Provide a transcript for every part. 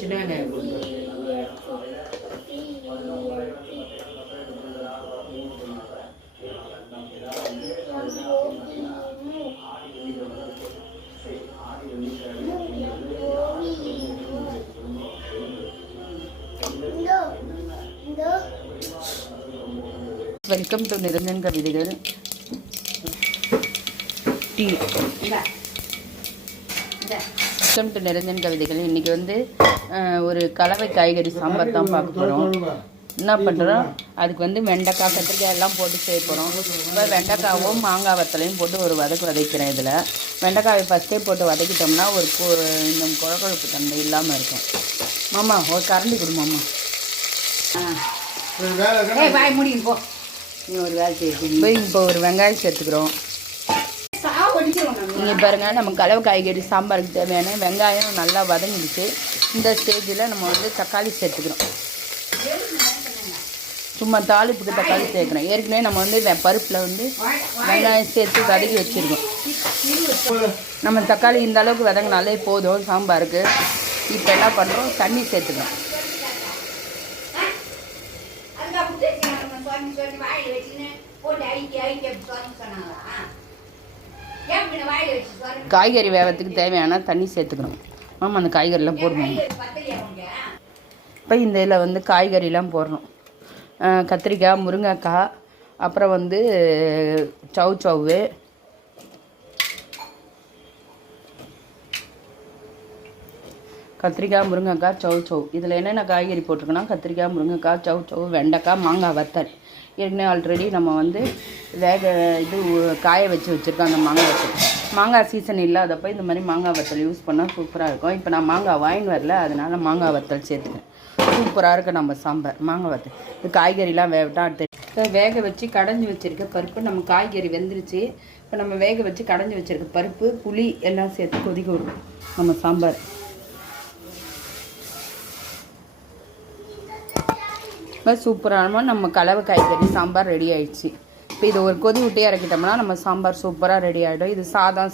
சின்ன வெங்காயம் போடுங்க. வெல்கம் டு நிரஞ்சன் கவிதைகள் டீ. வெல்கம் டு நிரஞ்சன் கவிதைகள். இன்றைக்கி வந்து ஒரு கலவை காய்கறி சாம்பார் தான் பார்க்க போகிறோம். என்ன பண்ணுறோம், அதுக்கு வந்து வெண்டைக்காய் கத்திரிக்காய் எல்லாம் போட்டு செய்ய போகிறோம். இப்போ வெண்டைக்காவும் மாங்காய் வத்தலையும் போட்டு ஒரு வதக்கிறேன். இதில் வெண்டைக்காயை ஃபஸ்ட்டே போட்டு வதக்கிட்டோம்னா ஒரு இந்த குழக்குழப்பு தன்மை இல்லாமல் இருக்கும். மாமா ஒரு கரண்டி கொடு மாமா. வாய் முடியும் போ. நீ ஒரு வேலை செய்ய. இப்போ ஒரு வெங்காயம் சேர்த்துக்கிறோம். இங்கே பாருங்கள், நம்ம கலவை காய்கறி சாம்பாருக்கு தேவையான வெங்காயம் நல்லா வதங்கிடுச்சு. இந்த ஸ்டேஜில் நம்ம வந்து தக்காளி சேர்த்துக்கிறோம். சும்மா தாளிப்புக்கு தக்காளி சேர்க்குறோம். ஏற்கனவே நம்ம வந்து பருப்பில் வந்து வெங்காயம் சேர்த்து வதக்கி வச்சுருக்கோம். நம்ம தக்காளி இந்த அளவுக்கு வதங்கினாலே போதும் சாம்பாருக்கு. இப்போ என்ன பண்ணுறோம், தண்ணி சேர்த்துக்கிறோம். காய்கறி வேகத்துக்கு தேவையான தண்ணி சேர்த்துக்கணும். ஆமாம், அந்த காய்கறிலாம் போடணும். இப்போ இந்த இதில் வந்து காய்கறிலாம் போடணும். கத்திரிக்காய், முருங்கைக்காய், அப்புறம் வந்து சவு கத்திரிக்காய், முருங்கைக்காய், சவு. இதில் என்னென்ன காய்கறி போட்டிருக்கோன்னா கத்திரிக்காய், முருங்கைக்காய், சவு, வெண்டைக்காய், மாங்காய் வத்தல். ஏற்கனவே ஆல்ரெடி நம்ம வந்து காய வச்சுருக்கோம். அந்த மாங்காய் வத்தல், மாங்காய் சீசன் இல்லாதப்போ இந்த மாதிரி மாங்காய் வத்தல் யூஸ் பண்ணால் சூப்பராக இருக்கும். இப்போ நான் மாங்காய் வாங்கின்னு வரல, அதனால் மாங்காய் வத்தல் சேர்த்துக்கிறேன். சூப்பராக இருக்கும் நம்ம சாம்பார். மாங்காய் வத்தல் இது காய்கறிலாம் அடுத்து வேக வச்சு கடைஞ்சி வச்சுருக்க பருப்பு. நம்ம காய்கறி வெந்துருச்சு. இப்போ நம்ம வேக வச்சு கடைஞ்சி வச்சுருக்க பருப்பு, புளி எல்லாம் சேர்த்து கொதிக்க விடுவோம் நம்ம சாம்பார். சூப்பரான நம்ம கலவை காய்கறி சாம்பார் ரெடி ஆயிடுச்சு. இப்போ இதை ஒரு கொதி விட்டே இறக்கிட்டோம்னா நம்ம சாம்பார் சூப்பராக ரெடி ஆகிடும். இது சாதம்,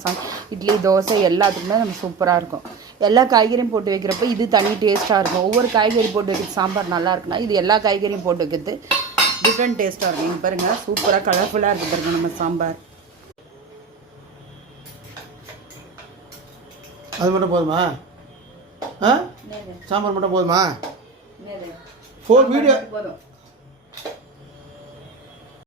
இட்லி, தோசை எல்லாத்துக்குமே நம்ம சூப்பராக இருக்கும். எல்லா காய்கறியும் போட்டு வைக்கிறப்ப இது தனி டேஸ்ட்டாக இருக்கும். ஒவ்வொரு காய்கறி போட்டு வைக்கிறது சாம்பார் நல்லா இருக்குன்னா இது எல்லா காய்கறியும் போட்டு வைக்கிறது டிஃப்ரெண்ட் டேஸ்ட்டாக இருக்கும். இங்கே பாருங்கள், சூப்பராக கலர்ஃபுல்லாக இருக்குது பாருங்கள் நம்ம சாம்பார். அது மட்டும் போதுமா? சாம்பார் மட்டும் போதுமா? வீடியோ